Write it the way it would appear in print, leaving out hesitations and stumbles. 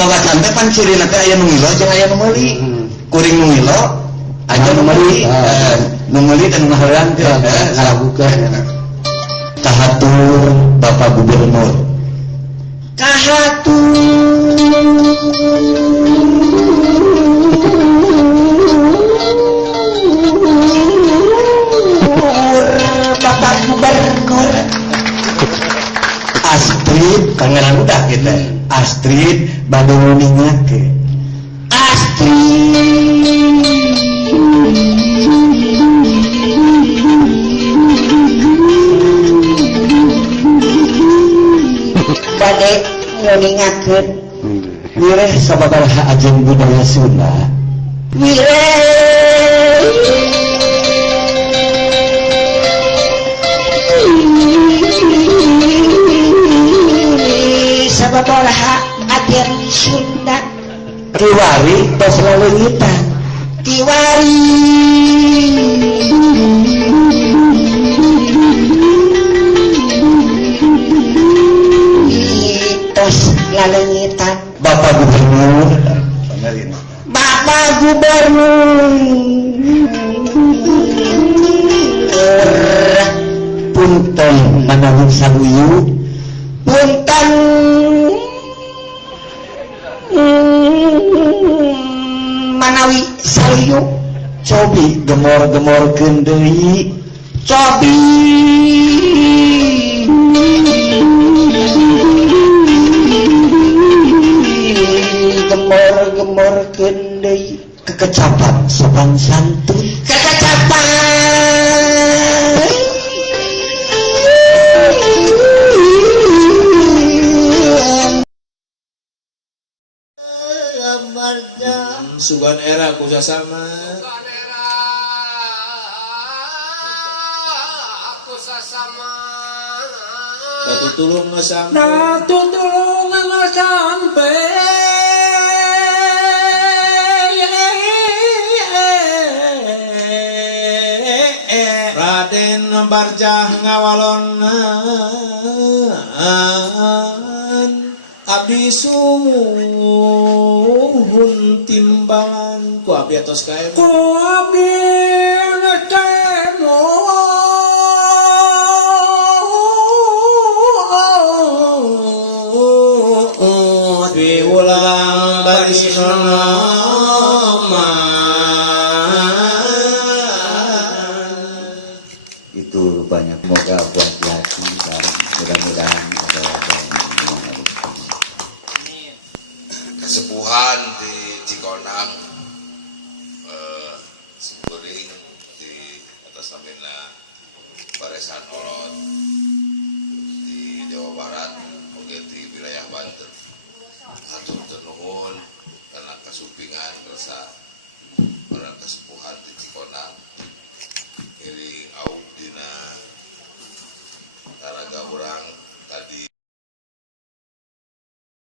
wawasan teh pan cirina teh aya nu ngilo jeung aya nu meuli. Kuring nu ngilo aya nu meuli. Nu meuli dan nu ngaheurang teh ngalagukeun. Kahatur Bapak Gubernur. Kahatur Bapak Gubernur. Astrid kangenan udah kita. Astrid bade ningakeun. Astrid bade ningakeun. Wireh sababaraha ajen budaya Sunda. Wireh sababaraha ajen Sunda. Tiwari tos laleungitan. Tiwari tos laleungitan. Bapak Gubernur. Bapak Gubernur. Punten manawi sabuyu. Punten manawi sayu. Cobi gemor-gemorkeun deui. Cobi gemor-gemorkeun deui. Kekecapan sopan santun. Kekecapan Sugan era ku sasama. Aku sasama. Datu tulung sampai. Datu tulung sampai. Raden Barjah ngawalon abdi sumuhun timbangan ku abdi atos kae Ku abdi ngetemo. dwi ulang barisna Itu rupanya. Semoga buat hati dan mudah-mudahan adalah kesepuhan di Cikonang, Simkuring di atas namina Baresan Olot di Jawa Barat, oke di wilayah Banten. Hatur nuhun karena kesupingan kersa